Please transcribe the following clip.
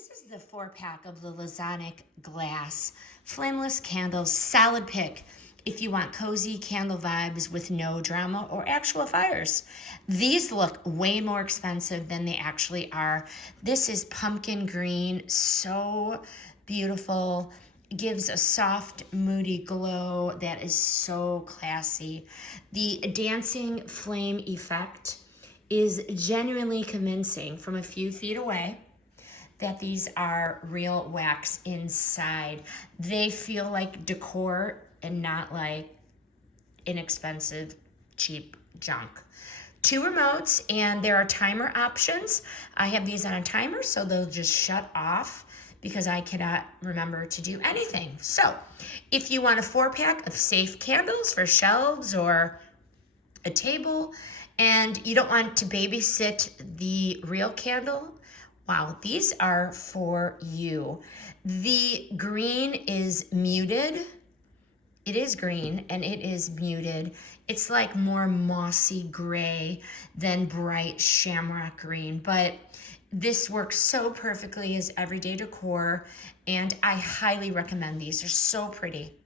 This is the 4-pack of the Lezonic glass flameless candles. Solid pick if you want cozy candle vibes with no drama or actual fires. These look way more expensive than they actually are. This is pumpkin green, so beautiful. Gives a soft, moody glow that is so classy. The dancing flame effect is genuinely convincing from a few feet away that these are real wax inside. They feel like decor and not like inexpensive, cheap junk. 2 remotes, and there are timer options. I have these on a timer, so they'll just shut off because I cannot remember to do anything. So if you want a 4-pack of safe candles for shelves or a table, and you don't want to babysit the real candle, wow, these are for you. The green is muted. It is green and it is muted. It's like more mossy gray than bright shamrock green, but this works so perfectly as everyday decor, and I highly recommend these. They're so pretty.